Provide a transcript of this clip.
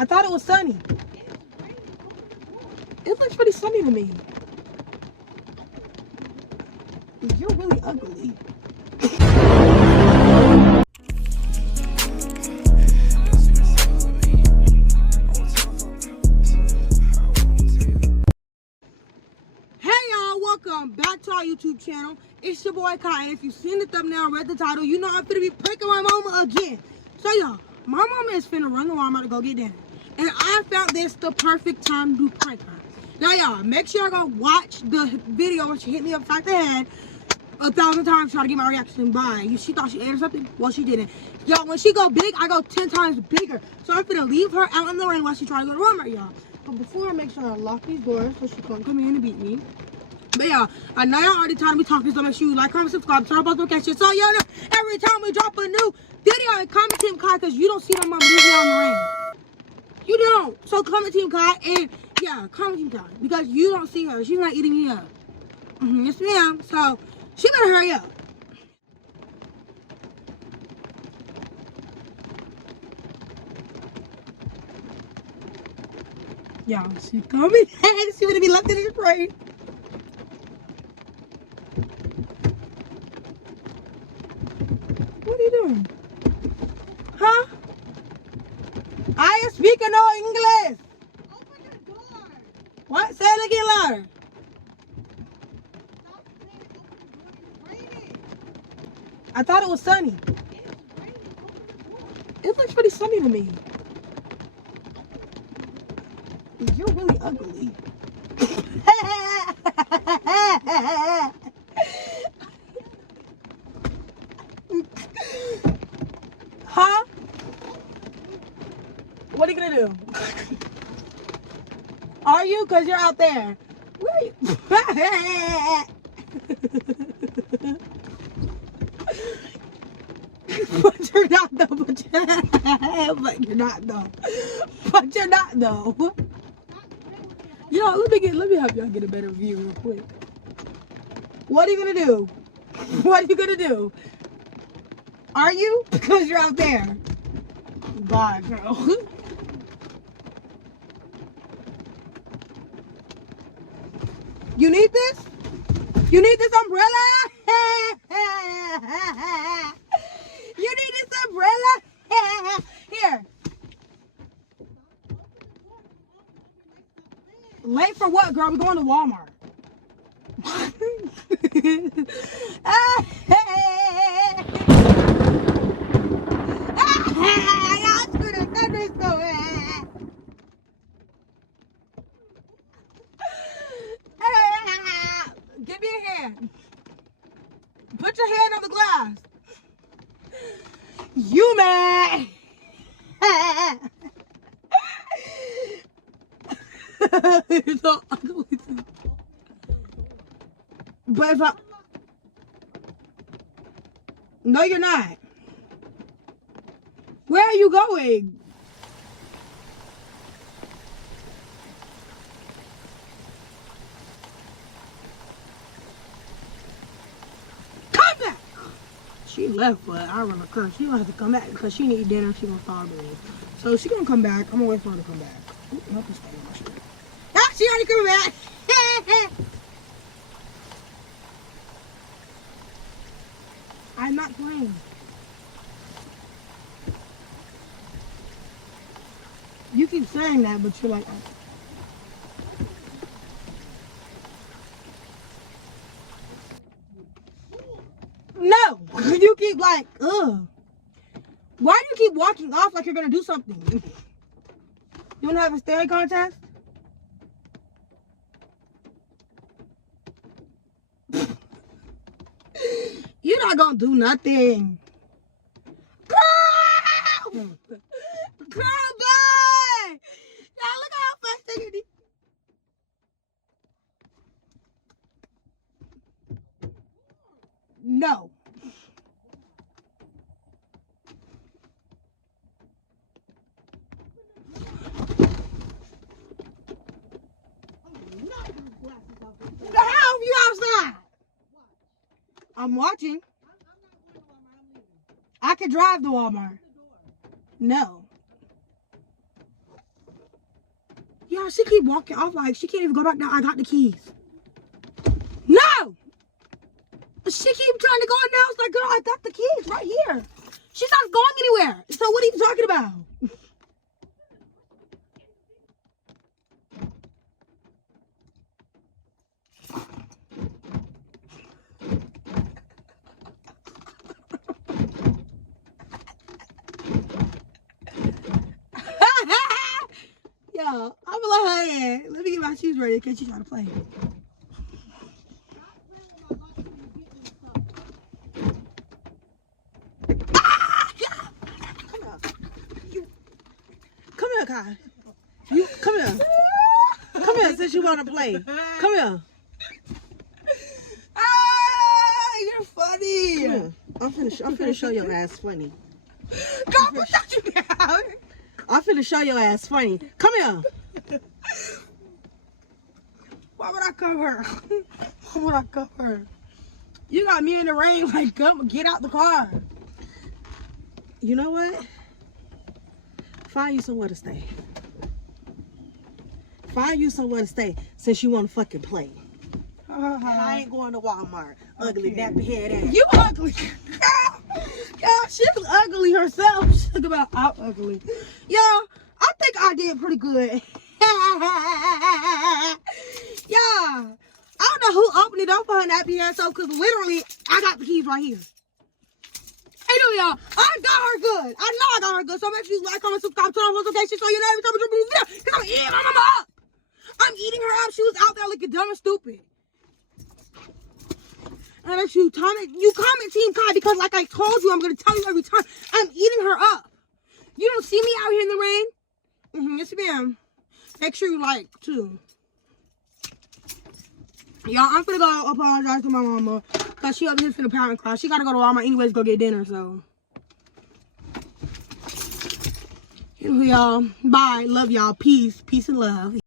I thought it was sunny. It looks pretty sunny to me. You're really ugly. Hey y'all, welcome back to our YouTube channel. It's your boy Kai, and if you've seen the thumbnail, read the title, you know I'm finna be pranking my mama again. So y'all, my mama is finna run to Walmart to go get dinner. And I found this the perfect time to prank her. Now y'all, make sure y'all go watch the video where she hit me upside the head 1,000 times trying to get my reaction. Bye. She thought she ate or something? Well, she didn't. Y'all, when she go big, I go 10 times bigger. So I'm finna leave her out in the rain while she try to go to Walmart, y'all. But before I make sure I lock these doors so she can't come in and beat me. But yeah, I know y'all already tired of me talking, so make sure you like, comment, subscribe, turn on post notifications, so y'all know every time we drop a new video. And comment Team Kai, because you don't see my mom leave me out in the rain. You don't. So comment Team Kai, and yeah, comment Team Kai, because you don't see her. She's not eating me up. Yes ma'am. So she better hurry up. Y'all, she coming. She gonna be left in the spray. What are you doing? Huh? I am speaking no English. Open the door. What? Say it again louder. I thought it was sunny. It looks pretty sunny to me. You're really ugly. Huh? What are you gonna do? Are you? Because you're out there. Where are you? But you're not though. But you're not though. But you're not though. Yo, let me help y'all get a better view real quick. What are you gonna do? What are you gonna do? Are you? Because you're out there. Bye, girl. You need this? You need this umbrella? You need this umbrella? Here. Late for what, girl? We're going to Walmart. Give me a hand. Put your hand on the glass. You mad? You're so ugly. But if I... No, you're not. Where are you going? Come back! She left, but I run a curse. She gonna have to come back because she need dinner. She gonna starve me. So she gonna come back. I'm gonna wait for her to come back. Ooh, help me stay on my shirt. Ah, she already coming back. I'm not playing. You keep saying that, but you're like... No! You keep like, ugh. Why do you keep walking off like you're gonna do something? You wanna have a staring contest? You're not gonna do nothing. Girl! Girl, bye! Now look how fast they can... No. How are you outside? I'm watching. I could drive to Walmart. No. Yeah, she keep walking off like she can't even go back down. I got the keys. No! She keep trying to go in now. It's like, girl, I got the keys right here. She's not going anywhere. So what are you talking about? Yo, I'm gonna let her in. Let me get my shoes ready in case she's trying to play. Come here, Kai. You come here. Come here since you want to play. Come here. Ah, you're funny. Come here. I'm finna show your ass funny. Girl, put that you down. I'm finna show your ass funny. Come here. Why would I cover her? Why would I cover her? You got me in the rain, like, come get out the car. You know what? Find you somewhere to stay. Find you somewhere to stay since you want to fucking play. And I ain't going to Walmart. Ugly, nappy head ass. You ugly. Yeah, she's ugly herself. She's about out ugly. Yo, I think I did pretty good. Yeah. I don't know who opened it up for her nappy ass so, because literally, I got the keys right here. Anyway, y'all, I got her good. I know I got her good. So make sure you like, comment, subscribe, turn on notifications so you know every time we do a video. Because I'm eating my mama up. I'm eating her up. She was out there looking dumb and stupid. And make sure you comment Team Kai, because like I told you, I'm going to tell you every time, I'm eating her up. You don't see me out here in the rain? Yes, ma'am. Make sure you like, too. Y'all, I'm finna go apologize to my mama, because she up here for the parent class. She got to go to Walmart anyways, go get dinner, so. Y'all, bye. Love y'all. Peace. Peace and love.